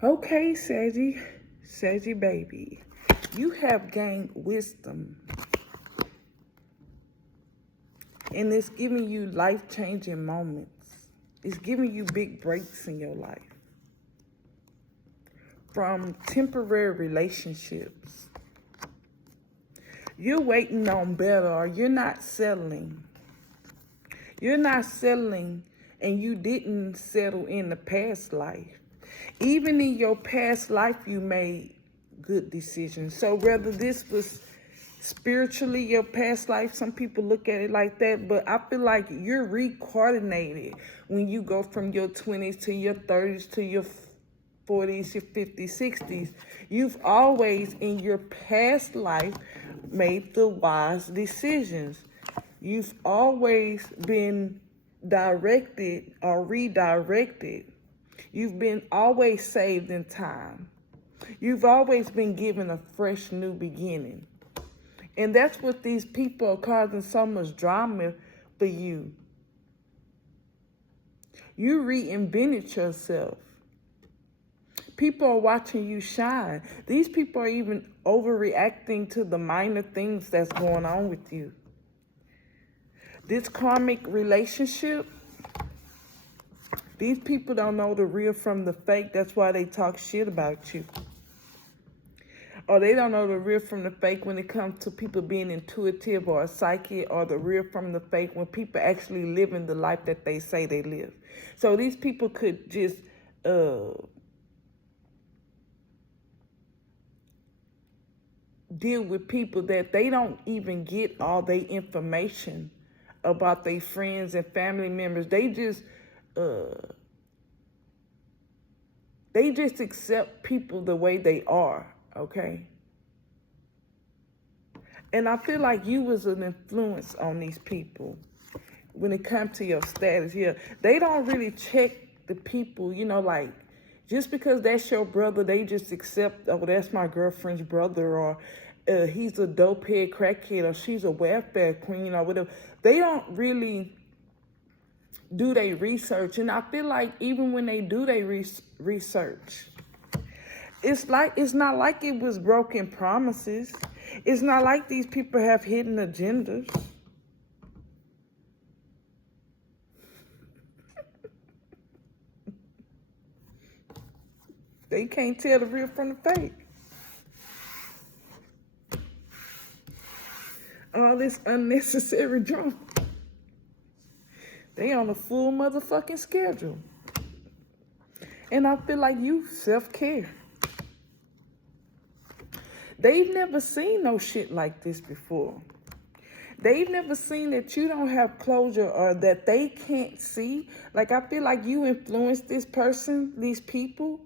Okay, Saggy baby, you have gained wisdom, and it's giving you life-changing moments. It's giving you big breaks in your life from temporary relationships. You're waiting on better, or you're not settling. You're not settling, and you didn't settle in the past life. Even in your past life, you made good decisions. So whether this was spiritually your past life, some people look at it like that, but I feel like you're recoordinated when you go from your 20s to your 30s to your 40s, your 50s, 60s. You've always in your past life made the wise decisions. You've always been directed or redirected. You've been always saved in time. You've always been given a fresh new beginning. And that's what these people are causing so much drama for you. You reinvented yourself. People are watching you shine. These people are even overreacting to the minor things that's going on with you. This karmic relationship, these people don't know the real from the fake. That's why they talk shit about you. Or they don't know the real from the fake when it comes to people being intuitive or a psychic, or the real from the fake when people actually living the life that they say they live. So these people could just deal with people that they don't even get all their information about their friends and family members. They just accept people the way they are, okay? And I feel like you was an influence on these people when it comes to your status. Yeah, they don't really check the people, you know, like, just because that's your brother, they just accept, oh, that's my girlfriend's brother, or he's a dopehead crackhead, or she's a welfare queen, or whatever. They don't really do their research. And I feel like even when they do their research, it's not like it was broken promises. It's not like these people have hidden agendas. They can't tell the real from the fake. All this unnecessary drama. They on a full motherfucking schedule. And I feel like you self-care. They've never seen no shit like this before. They've never seen that you don't have closure, or that they can't see. Like, I feel like you influence this person, these people.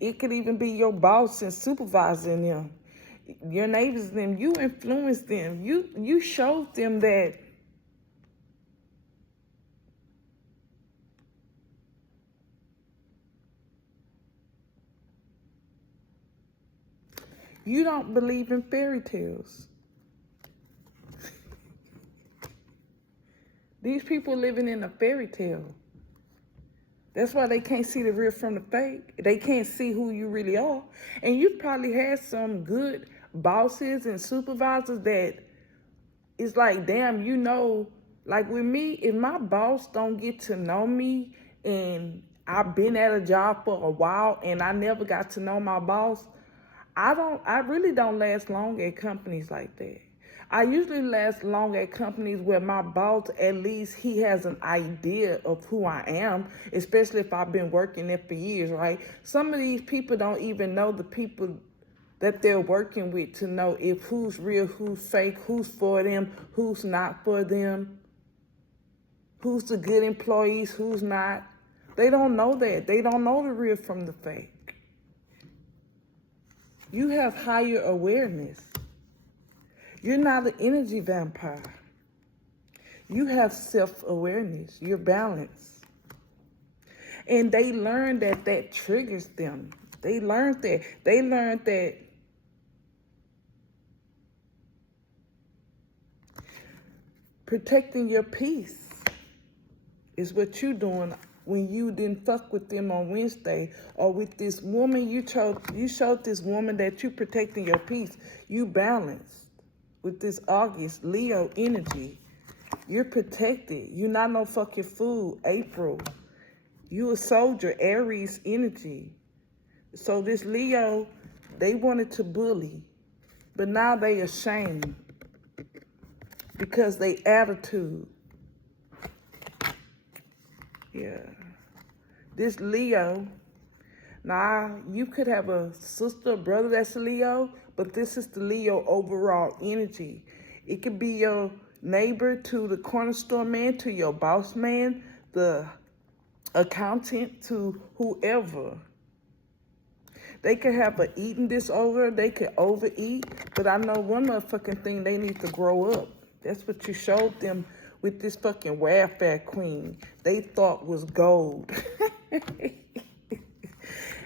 It could even be your boss and supervisor in them, your neighbors, them. You influence them. You showed them that you don't believe in fairy tales. These people living in a fairy tale. That's why they can't see the real from the fake. They can't see who you really are. And you've probably had some good bosses and supervisors that it's like, damn, you know, like with me, if my boss don't get to know me and I've been at a job for a while and I never got to know my boss, I really don't last long at companies like that. I usually last long at companies where my boss, at least he has an idea of who I am, especially if I've been working there for years, right? Some of these people don't even know the people that they're working with to know if who's real, who's fake, who's for them, who's not for them, who's the good employees, who's not. They don't know that. They don't know the real from the fake. You have higher awareness. You're not an energy vampire. You have self-awareness. You're balanced. And they learned that triggers them. They learned that. They learned that protecting your peace is what you're doing when you didn't fuck with them on Wednesday, or with this woman you showed this woman that you protecting your peace. You balanced with this August Leo energy. You're protected. You're not no fucking fool. April, you a soldier. Aries energy. So this Leo, they wanted to bully, but now they ashamed because they attitude. Yeah. This Leo, now you could have a sister or brother that's a Leo, but this is the Leo overall energy. It could be your neighbor to the corner store man, to your boss man, the accountant, to whoever. They could have an eating disorder, they could overeat, but I know one motherfucking thing, they need to grow up. That's what you showed them with this fucking welfare queen. They thought was gold.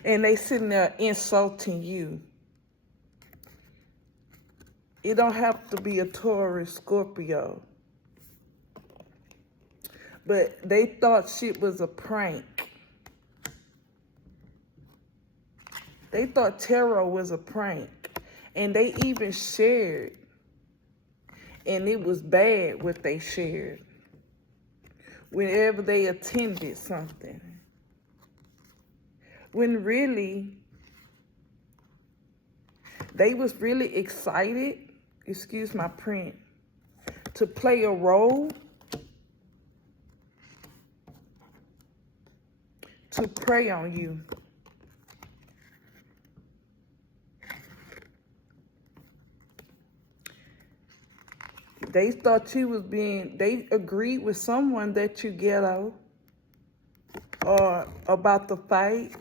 And they sitting there insulting you. It don't have to be a Taurus, Scorpio. But they thought shit was a prank. They thought tarot was a prank. And they even shared. And it was bad what they shared. Whenever they attended something. When really, they was really excited, excuse my print, to play a role, to prey on you. They thought you was they agreed with someone that you ghetto, or about the fight,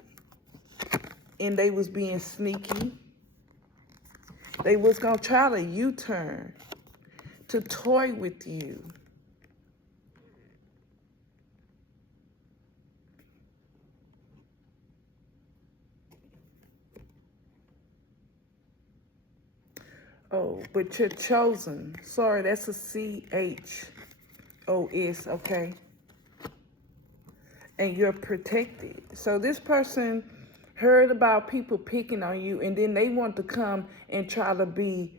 and they was being sneaky. They was gonna try to U-turn, to toy with you. Oh, but you're chosen. Sorry, that's a C-H-O-S, okay? And you're protected. So this person heard about people picking on you, and then they want to come and try to be,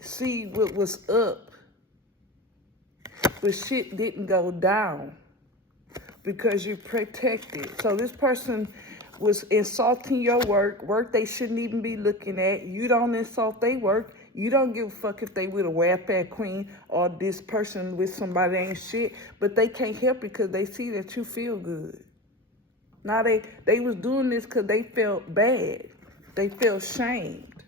see what was up. But shit didn't go down because you're protected. So this person was insulting your work they shouldn't even be looking at. You don't insult their work. You don't give a fuck if they with a welfare queen or this person with somebody ain't shit, but they can't help it because they see that you feel good. Now they was doing this because they felt bad. They felt shamed.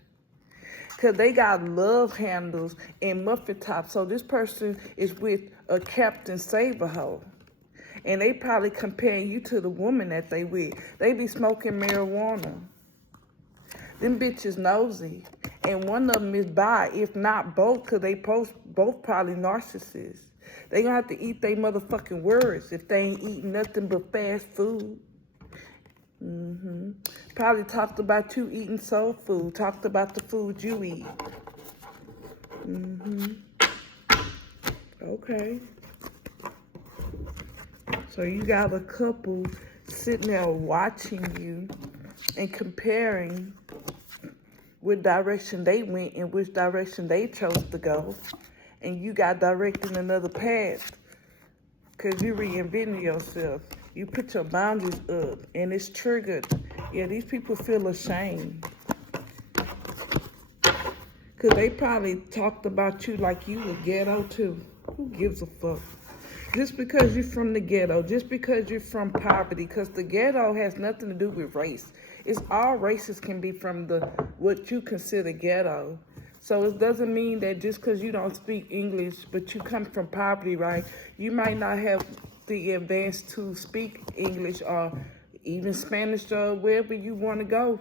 Because they got love handles and muffin tops. So this person is with a Captain Saberho. And they probably comparing you to the woman that they with. They be smoking marijuana. Them bitches nosy. And one of them is bi, if not both, because they both probably narcissists. They gonna have to eat their motherfucking words if they ain't eating nothing but fast food. Probably talked about you eating soul food. Talked about the food you eat. Okay. So you got a couple sitting there watching you and comparing what direction they went and which direction they chose to go. And you got directed another path because you reinvented yourself. You put your boundaries up and it's triggered. Yeah, these people feel ashamed. Because they probably talked about you like you were ghetto too. Who gives a fuck? Just because you're from the ghetto, just because you're from poverty, because the ghetto has nothing to do with race. It's all races can be from what you consider ghetto. So it doesn't mean that just because you don't speak English, but you come from poverty, right? You might not have the advance to speak English or even Spanish or wherever you want to go.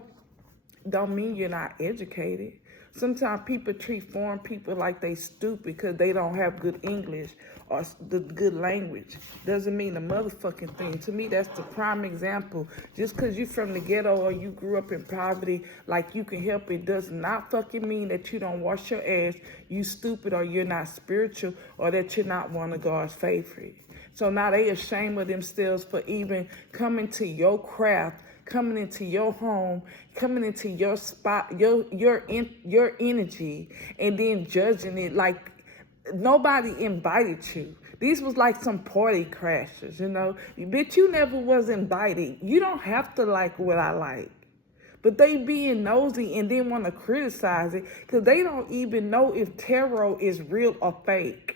Don't mean you're not educated. Sometimes people treat foreign people like they stupid because they don't have good English or the good language. Doesn't mean a motherfucking thing. To me, that's the prime example. Just because you from the ghetto or you grew up in poverty, like you can help it, does not fucking mean that you don't wash your ass, you stupid, or you're not spiritual, or that you're not one of God's favorite. So now they ashamed of themselves for even coming to your craft, coming into your home, coming into your spot, your energy, and then judging it like nobody invited you. These was like some party crashers, you know. Bitch, you never was invited. You don't have to like what I like. But they being nosy and then want to criticize it because they don't even know if tarot is real or fake.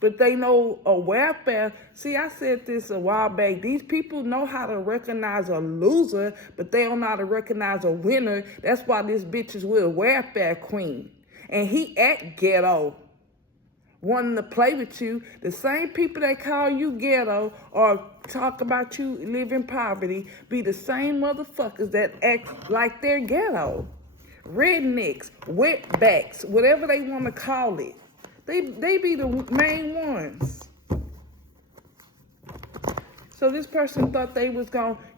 But they know a welfare. See, I said this a while back. These people know how to recognize a loser, but they don't know how to recognize a winner. That's why this bitch is with a welfare queen. And he act ghetto, wanting to play with you. The same people that call you ghetto or talk about you live in poverty be the same motherfuckers that act like they're ghetto. Rednecks, wetbacks, whatever they want to call it. They be the main ones. So this person thought they was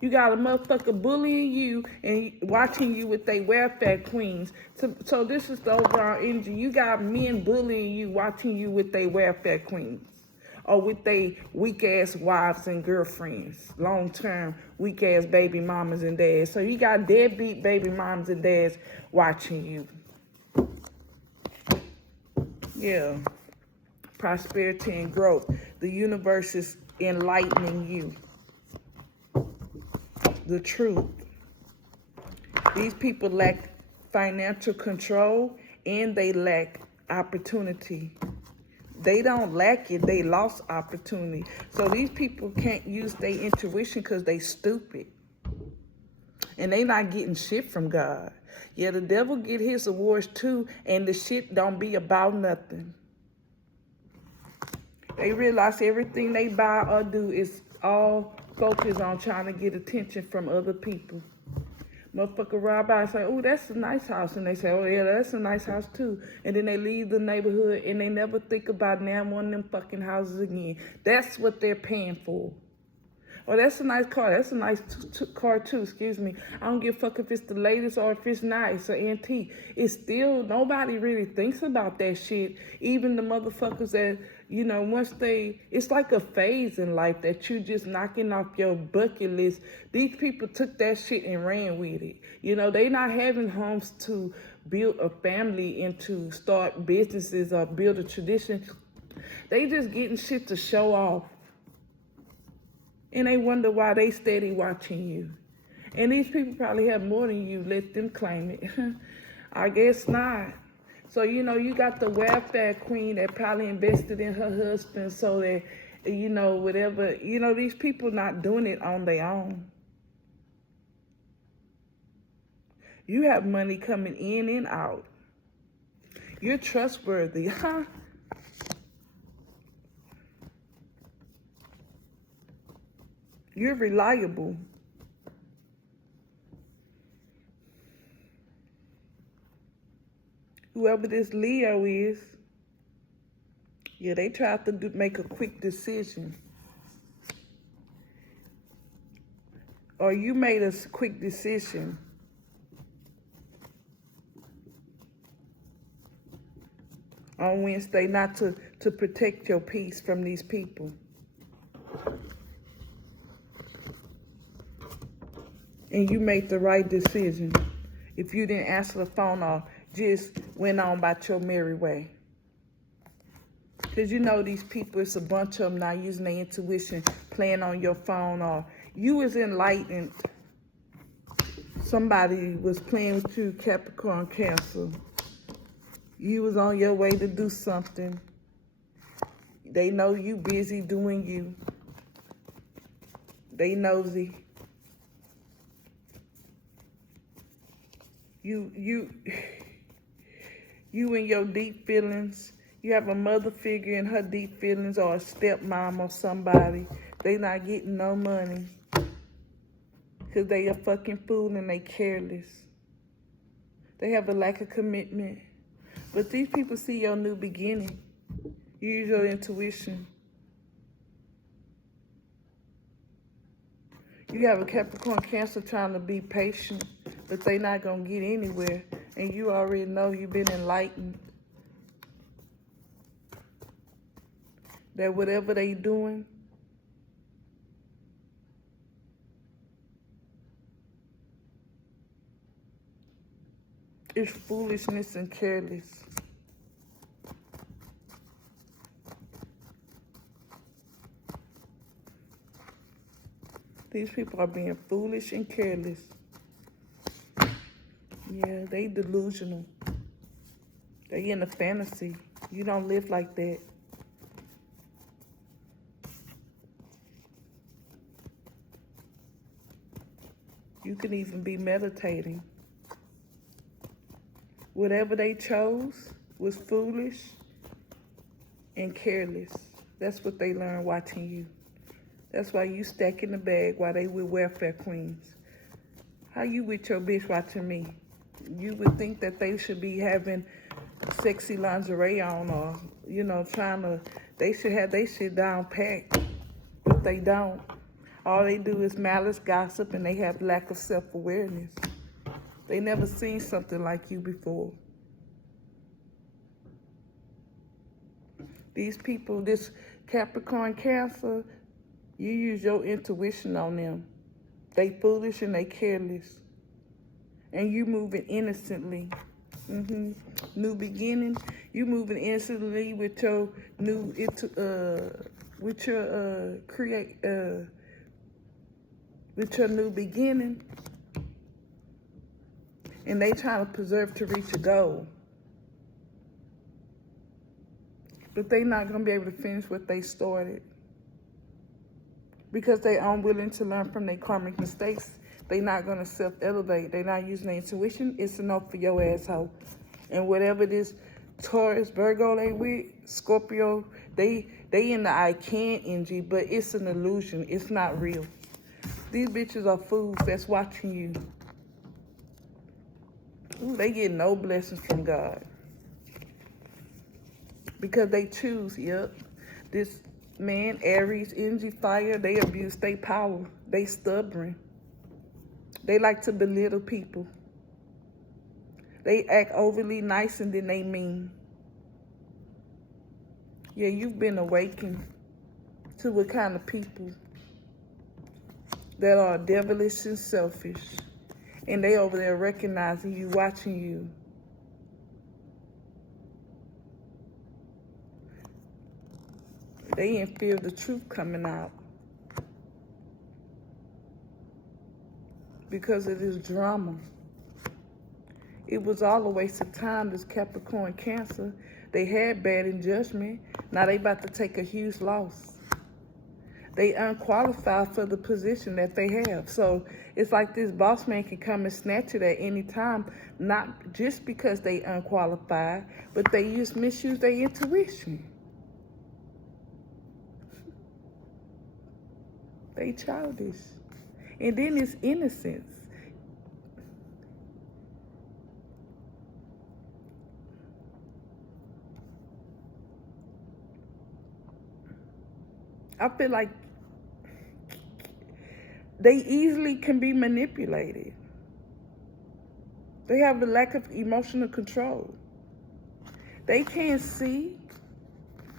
you got a motherfucker bullying you and watching you with they welfare queens. So this is the overall energy. You got men bullying you, watching you with they welfare queens. Or with they weak-ass wives and girlfriends. Long-term, weak-ass baby mamas and dads. So you got deadbeat baby mamas and dads watching you. Yeah, prosperity and growth. The universe is enlightening you. The truth. These people lack financial control and they lack opportunity. They don't lack it, they lost opportunity. So these people can't use their intuition because they stupid. And they not getting shit from God. Yeah, the devil get his awards too, and the shit don't be about nothing. They realize everything they buy or do is all focused on trying to get attention from other people. Motherfucker ride by and say, oh, that's a nice house. And they say, oh, yeah, that's a nice house too. And then they leave the neighborhood and they never think about now one of them fucking houses again. That's what they're paying for. Oh, that's a nice car. That's a nice car too, excuse me. I don't give a fuck if it's the latest or if it's nice or antique. It's still, nobody really thinks about that shit. Even the motherfuckers that, you know, it's like a phase in life that you just knocking off your bucket list. These people took that shit and ran with it. You know, they not having homes to build a family and to start businesses or build a tradition. They just getting shit to show off. And they wonder why they steady watching you. And these people probably have more than you. Let them claim it. I guess not. So, you know, you got the welfare queen that probably invested in her husband so that, you know, whatever. You know, these people not doing it on their own. You have money coming in and out. You're trustworthy, huh? You're reliable. Whoever this Leo is, yeah, they tried to make a quick decision. Or you made a quick decision. On Wednesday not to protect your peace from these people. And you made the right decision. If you didn't answer the phone or just went on about your merry way. Because you know these people, it's a bunch of them not using their intuition, playing on your phone, or you was enlightened. Somebody was playing with you, Capricorn, Cancer. You was on your way to do something. They know you busy doing you. They nosy. You in your deep feelings. You have a mother figure in her deep feelings or a stepmom or somebody. They not getting no money. Because they a fucking fool and they careless. They have a lack of commitment. But these people see your new beginning. You use your intuition. You have a Capricorn Cancer trying to be patient, but they not going to get anywhere. And you already know you've been enlightened. That whatever they doing, is foolishness and careless. These people are being foolish and careless. Yeah, they delusional. They in a fantasy. You don't live like that. You can even be meditating. Whatever they chose was foolish and careless. That's what they learned watching you. That's why you stack in the bag while they with welfare queens. How you with your bitch watching me? You would think that they should be having sexy lingerie on, or, you know, they should have their shit down packed, but they don't. All they do is malice, gossip, and they have lack of self-awareness. They never seen something like you before. These people, this Capricorn Cancer, you use your intuition on them. They foolish and they careless. And you moving innocently. New beginning. You moving innocently with your new with your new beginning. And they trying to preserve to reach a goal. But they not going to be able to finish what they started. Because they unwilling to learn from their karmic mistakes. They not going to self-elevate. They not using their intuition. It's enough for your asshole. And whatever this Taurus, Virgo they with, Scorpio, they in the I can energy, but it's an illusion. It's not real. These bitches are fools that's watching you. Ooh, they get no blessings from God. Because they choose, this man, Aries, energy, fire, they abuse their power. They stubborn. They like to belittle people. They act overly nice and then they mean. Yeah, you've been awakened to what kind of people that are devilish and selfish. And they over there recognizing you, watching you. They in fear of the truth coming out. Because of this drama. It was all a waste of time, this Capricorn Cancer. They had bad in judgment. Now they about to take a huge loss. They unqualified for the position that they have. So it's like this boss man can come and snatch it at any time, not just because they unqualified, but they misuse their intuition. They childish. And then it's innocence. I feel like they easily can be manipulated. They have a lack of emotional control. They can't see.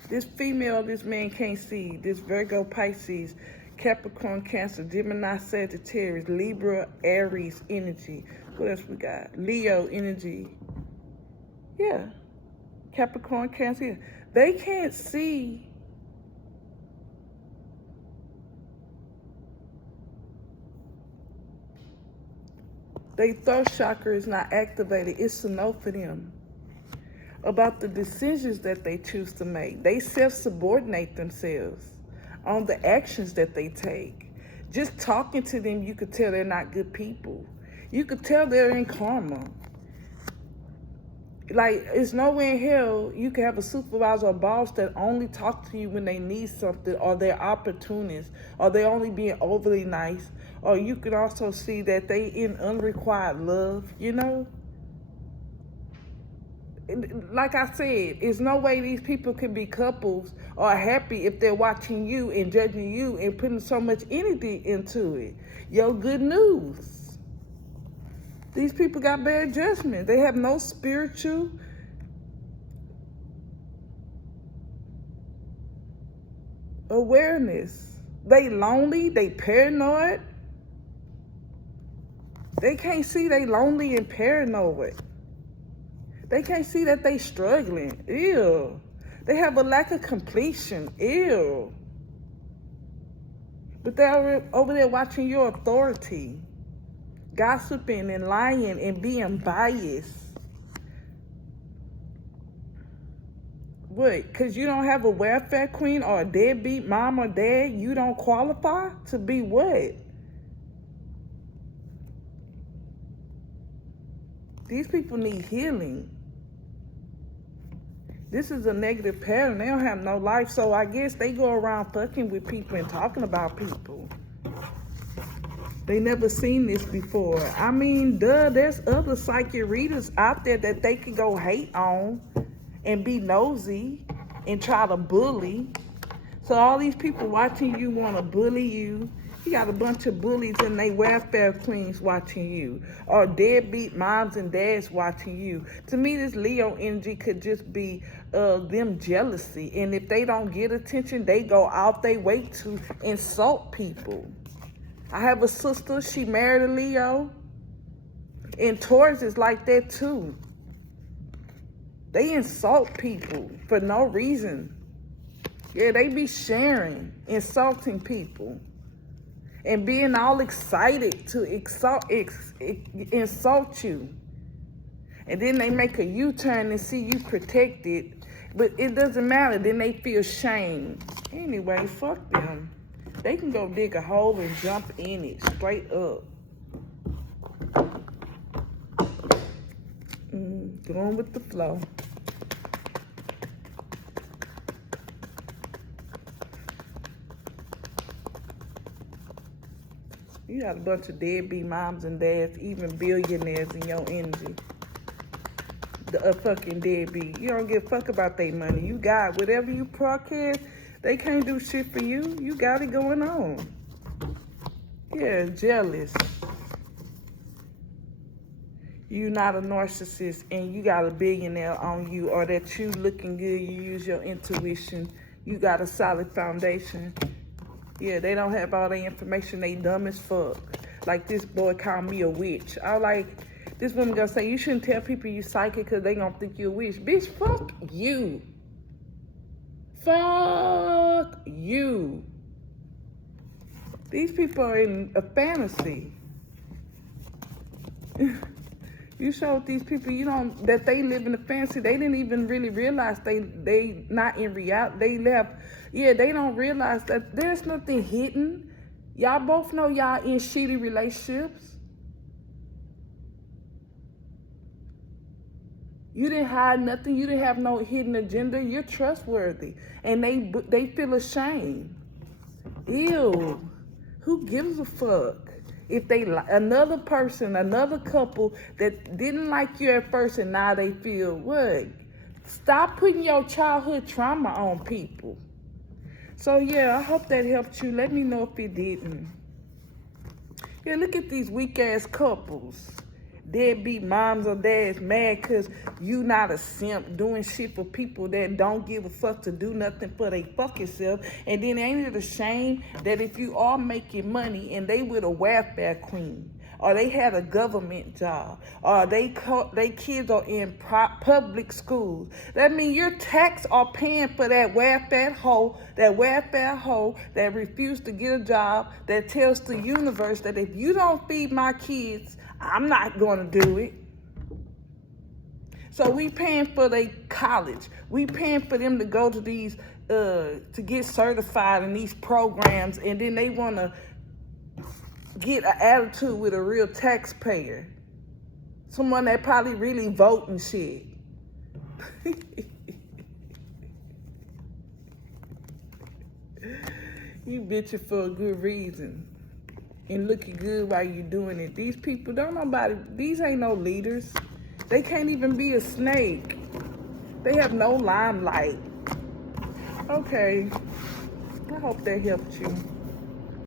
This female, this man can't see. This Virgo, Pisces, Capricorn, Cancer, Gemini, Sagittarius, Libra, Aries energy. What else we got? Leo energy. Yeah. Capricorn, Cancer. They can't see their third chakra is not activated. It's a no for them. About the decisions that they choose to make. They self-subordinate themselves on the actions that they take. Just talking to them, you could tell they're not good people. You could tell they're in karma. Like, it's nowhere in hell you can have a supervisor or boss that only talk to you when they need something, or they're opportunists, or they're only being overly nice, or you can also see that they in unrequited love, you know? like I said, there's no way these people could be couples or happy if they're watching you and judging you and putting so much energy into it. Yo, good news. These people got bad judgment. They have no spiritual awareness. They lonely, they paranoid. They can't see they lonely and paranoid. They can't see that they struggling. Ew. They have a lack of completion. Ew. But they're over there watching your authority, gossiping and lying and being biased. What? Because you don't have a welfare queen or a deadbeat mom or dad, you don't qualify to be what? These people need healing. This is a negative pattern. They don't have no life, so I guess they go around fucking with people and talking about people. They never seen this before. I mean, duh, there's other psychic readers out there that they can go hate on and be nosy and try to bully. So all these people watching you want to bully you. You got a bunch of bullies and they welfare queens watching you, or deadbeat moms and dads watching you. To me, this Leo energy could just be them jealousy. And if they don't get attention, they go out their way to insult people. I have a sister, she married a Leo. And Taurus is like that too. They insult people for no reason. Yeah, they be sharing, insulting people. And being all excited to insult you. And then they make a U-turn and see you protected. But it doesn't matter. Then they feel shame. Anyway, fuck them. They can go dig a hole and jump in it straight up. Going with the flow. You got a bunch of deadbeat moms and dads, even billionaires in your energy. A fucking deadbeat. You don't give a fuck about their money. You got whatever you broadcast, they can't do shit for you. You got it going on. Yeah, jealous. You not a narcissist and you got a billionaire on you, or that you looking good, you use your intuition, you got a solid foundation. Yeah, they don't have all the information. They dumb as fuck. Like this boy called me a witch. I like, this woman gonna say, you shouldn't tell people you psychic because they gonna think you a witch. Bitch, fuck you. Fuck you. These people are in a fantasy. You showed these people that they live in a fantasy. They didn't even really realize they not in reality. They left. Yeah, they don't realize that there's nothing hidden. Y'all both know y'all in shitty relationships. You didn't hide nothing. You didn't have no hidden agenda. You're trustworthy. And they feel ashamed. Ew. Who gives a fuck? If they another person, another couple that didn't like you at first and now they feel what? Stop putting your childhood trauma on people. So yeah, I hope that helped you. Let me know if it didn't. Yeah, look at these weak ass couples. Deadbeat moms or dads mad because you not a simp doing shit for people that don't give a fuck to do nothing for they fucking self. And then ain't it a shame that if you are making money and they with a welfare queen, or they had a government job, or they kids are in public schools, that means your tax are paying for that welfare hoe that refused to get a job, that tells the universe that if you don't feed my kids, I'm not going to do it. So we paying for their college. We paying for them to go to these, to get certified in these programs, and then they want to get an attitude with a real taxpayer. Someone that probably really vote and shit. You bitching for a good reason. And looking good while you're doing it. These people, these ain't no leaders. They can't even be a snake. They have no limelight. Okay, I hope that helped you.